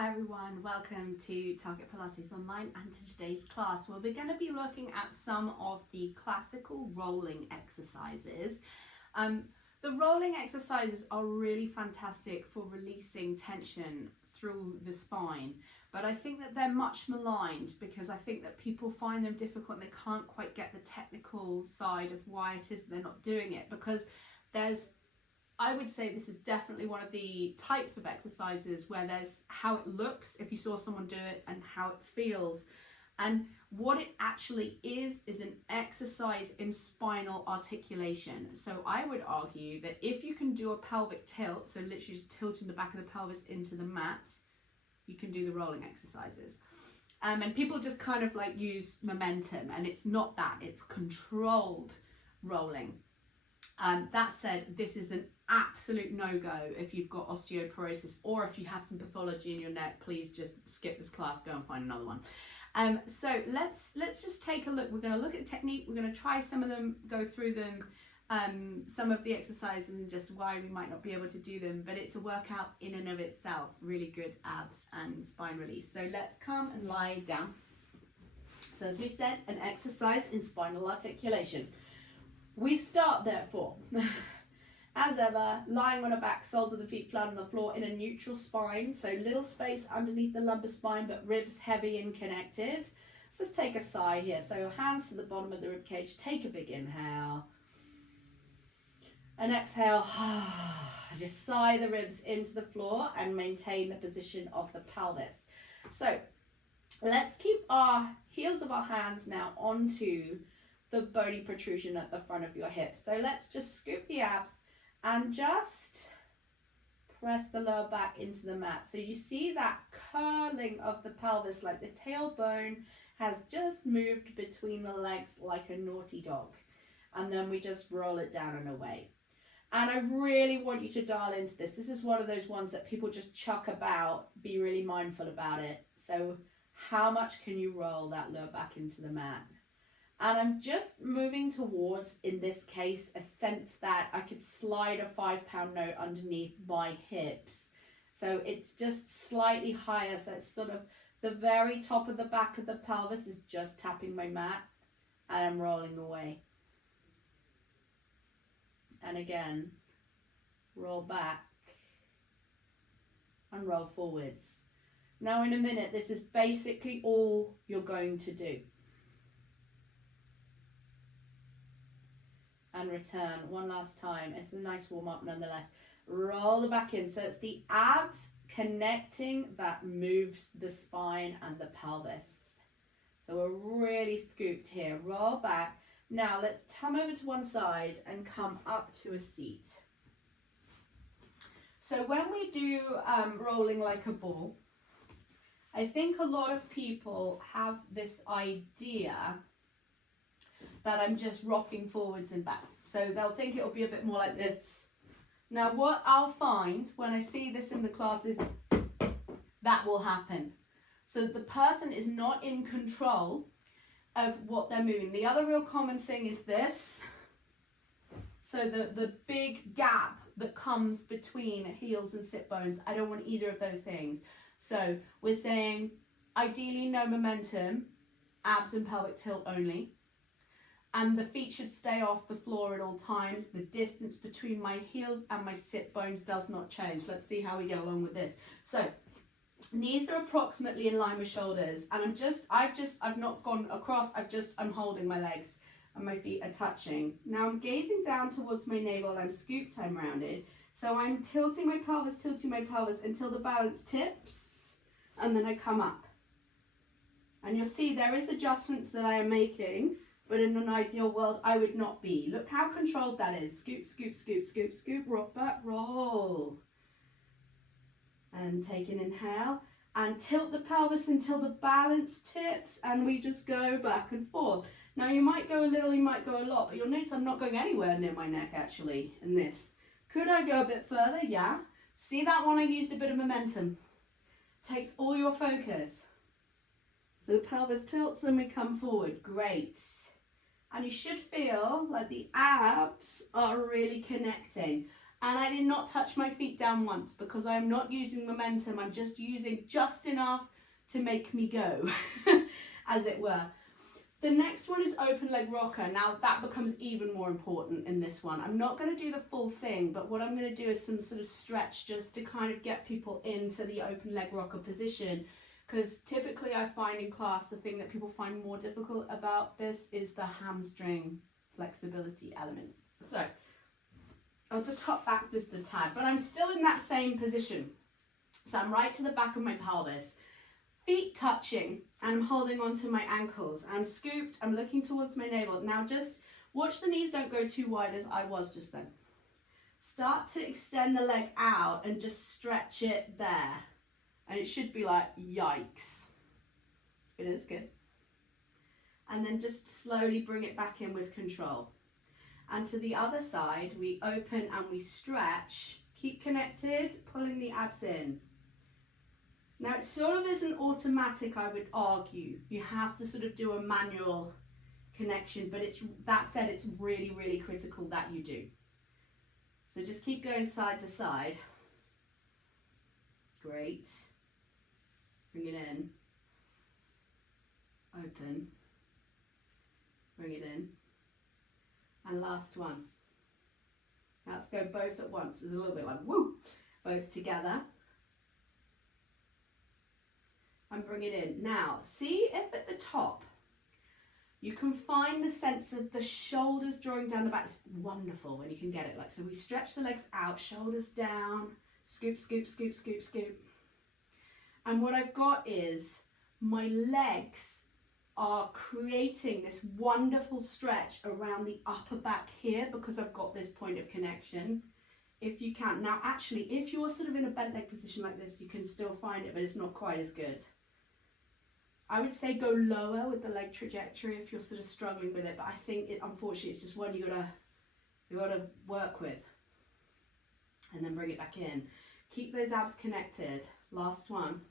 Hi everyone, welcome to Target Pilates Online and to today's class where we're going to be looking at some of the classical rolling exercises. The rolling exercises are really fantastic for releasing tension through the spine, but I think that they're much maligned because I think that people find them difficult and they can't quite get the technical side of why it is they're not doing it, because I would say this is definitely one of the types of exercises where there's how it looks if you saw someone do it and how it feels. And what it actually is an exercise in spinal articulation. So I would argue that if you can do a pelvic tilt, so literally just tilting the back of the pelvis into the mat, you can do the rolling exercises. And people just kind of like use momentum, and it's not that, it's controlled rolling. That said, this is an absolute no-go if you've got osteoporosis or if you have some pathology in your neck. Please just skip this class, go and find another one. So let's just take a look. We're going to look at technique, we're going to try some of them, go through them, some of the exercises and just why we might not be able to do them, but it's a workout in and of itself, really good abs and spine release. So let's come and lie down. So as we said, an exercise in spinal articulation. We start therefore, as ever, lying on our back, soles of the feet flat on the floor in a neutral spine, so little space underneath the lumbar spine but ribs heavy and connected. So let's take a sigh here, so hands to the bottom of the rib cage, take a big inhale and exhale, just sigh the ribs into the floor and maintain the position of the pelvis. So let's keep our heels of our hands now onto the bony protrusion at the front of your hips. So let's just scoop the abs and just press the lower back into the mat. So you see that curling of the pelvis, like the tailbone has just moved between the legs like a naughty dog. And then we just roll it down and away. And I really want you to dial into this. This is one of those ones that people just chuck about. Be really mindful about it. So how much can you roll that lower back into the mat? And I'm just moving towards, in this case, a sense that I could slide a 5-pound note underneath my hips. So it's just slightly higher. So it's sort of the very top of the back of the pelvis is just tapping my mat and I'm rolling away. And again, roll back and roll forwards. Now in a minute, this is basically all you're going to do. And return one last time. It's a nice warm up nonetheless. Roll the back in. So it's the abs connecting that moves the spine and the pelvis. So we're really scooped here. Roll back. Now let's come over to one side and come up to a seat. So when we do rolling like a ball, I think a lot of people have this idea that I'm just rocking forwards and back. So they'll think it'll be a bit more like this. Now what I'll find when I see this in the class is that will happen. So the person is not in control of what they're moving. The other real common thing is this. So the big gap that comes between heels and sit bones. I don't want either of those things. So we're saying ideally no momentum, abs and pelvic tilt only. And the feet should stay off the floor at all times. The distance between my heels and my sit bones does not change. Let's see how we get along with this. So knees are approximately in line with shoulders. And I've not gone across, I'm holding my legs and my feet are touching. Now I'm gazing down towards my navel. I'm scooped, I'm rounded. So I'm tilting my pelvis until the balance tips. And then I come up. And you'll see there is adjustments that I am making. But in an ideal world, I would not be. Look how controlled that is. Scoop, scoop, scoop, scoop, scoop, rock back, roll. And take an inhale. And tilt the pelvis until the balance tips. And we just go back and forth. Now you might go a little, you might go a lot. But you'll notice I'm not going anywhere near my neck actually in this. Could I go a bit further? Yeah. See that one? I used a bit of momentum. Takes all your focus. So the pelvis tilts and we come forward. Great. And you should feel like the abs are really connecting. And I did not touch my feet down once because I'm not using momentum. I'm just using just enough to make me go, as it were. The next one is open leg rocker. Now that becomes even more important in this one. I'm not going to do the full thing, but what I'm going to do is some sort of stretch just to kind of get people into the open leg rocker position. Because typically I find in class the thing that people find more difficult about this is the hamstring flexibility element. So I'll just hop back just a tad, but I'm still in that same position. So I'm right to the back of my pelvis, feet touching, and I'm holding onto my ankles. I'm scooped, I'm looking towards my navel. Now just watch the knees don't go too wide as I was just then. Start to extend the leg out and just stretch it there. And it should be like, yikes. It is good. And then just slowly bring it back in with control. And to the other side, we open and we stretch. Keep connected, pulling the abs in. Now it sort of isn't automatic, I would argue. You have to sort of do a manual connection, but that said, it's really, really critical that you do. So just keep going side to side. Great. Bring it in. Open. Bring it in. And last one. Now let's go both at once. It's a little bit like woo. Both together. And bring it in. Now, see if at the top you can find the sense of the shoulders drawing down the back. It's wonderful when you can get it. Like, so we stretch the legs out, shoulders down, scoop, scoop, scoop, scoop, scoop. And what I've got is my legs are creating this wonderful stretch around the upper back here because I've got this point of connection. If you can. Now, actually, if you're sort of in a bent leg position like this, you can still find it, but it's not quite as good. I would say go lower with the leg trajectory if you're sort of struggling with it, but I think unfortunately it's just one you gotta work with. And then bring it back in. Keep those abs connected. Last one.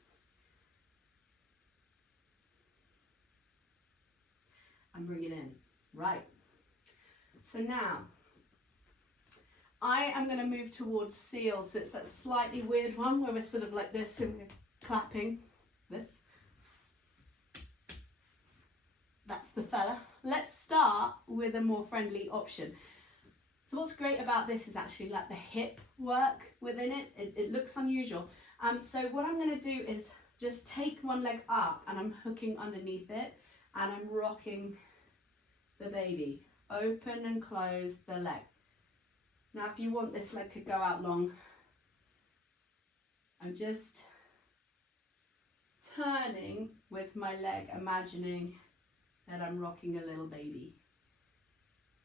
And bring it in. Right. So now I am going to move towards seal. So it's that slightly weird one where we're sort of like this and we're clapping this. That's the fella. Let's start with a more friendly option. So what's great about this is actually let the hip work within it. It looks unusual. So what I'm going to do is just take one leg up and I'm hooking underneath it and I'm rocking the baby. Open and close the leg. Now if you want, this leg could go out long. I'm just turning with my leg, imagining that I'm rocking a little baby.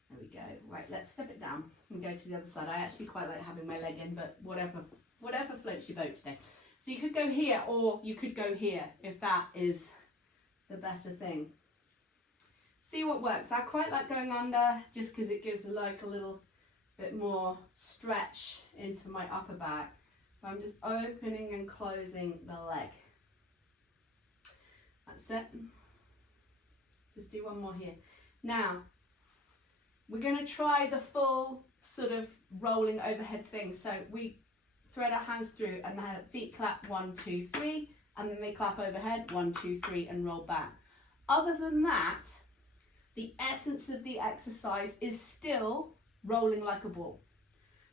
There we go. Right, let's step it down and go to the other side. I actually quite like having my leg in, but whatever floats your boat today. So you could go here or you could go here if that is the better thing. See what works. I quite like going under just because it gives like a little bit more stretch into my upper back. I'm just opening and closing the leg. That's it. Just do one more here. Now, we're going to try the full sort of rolling overhead thing. So we thread our hands through and the feet clap 1, 2, 3, and then they clap overhead 1, 2, 3 and roll back. Other than that, the essence of the exercise is still rolling like a ball.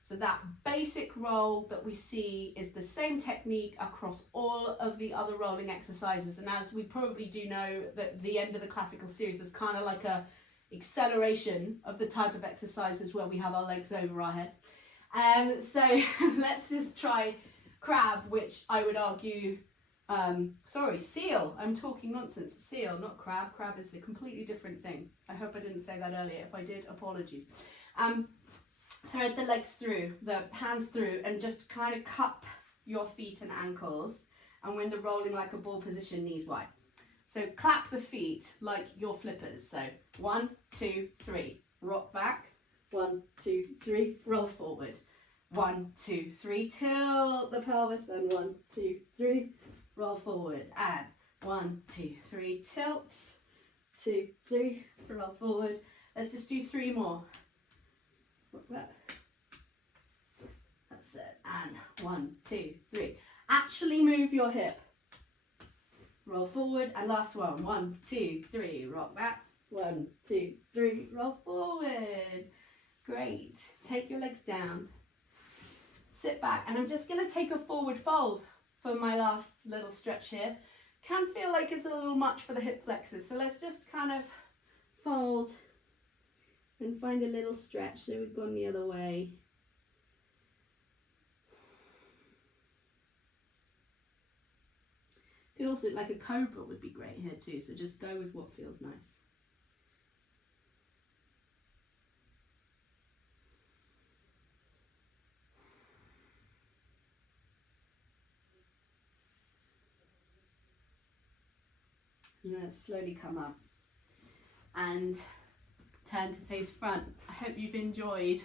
So that basic roll that we see is the same technique across all of the other rolling exercises. And as we probably do know, that the end of the classical series is kind of like a acceleration of the type of exercises where we have our legs over our head. So let's just try crab, which I would argue, seal. I'm talking nonsense. Seal, not crab. Crab is a completely different thing. I hope I didn't say that earlier. If I did, apologies. Thread the legs through, the hands through, and just kind of cup your feet and ankles. And we're in the rolling like a ball position, knees wide. So clap the feet like your flippers. So 1, 2, 3, rock back. 1, 2, 3, roll forward. 1, 2, 3, tilt the pelvis, and 1, 2, 3, roll forward. And 1, 2, 3, tilt. 2, 3, roll forward. Let's just do 3 more. That's it. And 1, 2, 3. Actually move your hip. Roll forward. And last one. 1, 2, 3. Rock back. 1, 2, 3. Roll forward. Great. Take your legs down. Sit back. And I'm just going to take a forward fold for my last little stretch here. Can feel like it's a little much for the hip flexors. So let's just kind of fold and find a little stretch. So we've gone the other way. Could also, like a cobra would be great here too. So just go with what feels nice. Let's slowly come up and turn to face front. I hope you've enjoyed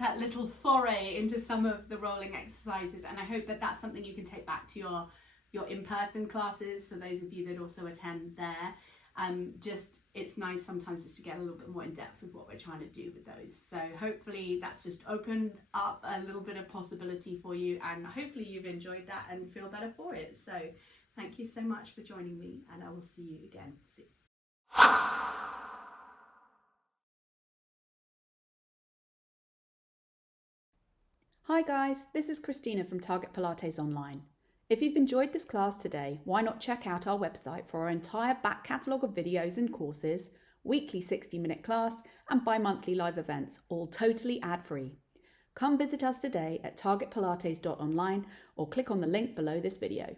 that little foray into some of the rolling exercises, and I hope that that's something you can take back to your in-person classes, for those of you that also attend there. It's nice sometimes just to get a little bit more in depth with what we're trying to do with those. So hopefully that's just opened up a little bit of possibility for you, and hopefully you've enjoyed that and feel better for it. So thank you so much for joining me, and I will see you again soon. Hi guys, this is Christina from Target Pilates Online. If you've enjoyed this class today, why not check out our website for our entire back catalogue of videos and courses, weekly 60-minute class and bi-monthly live events, all totally ad-free. Come visit us today at targetpilates.online or click on the link below this video.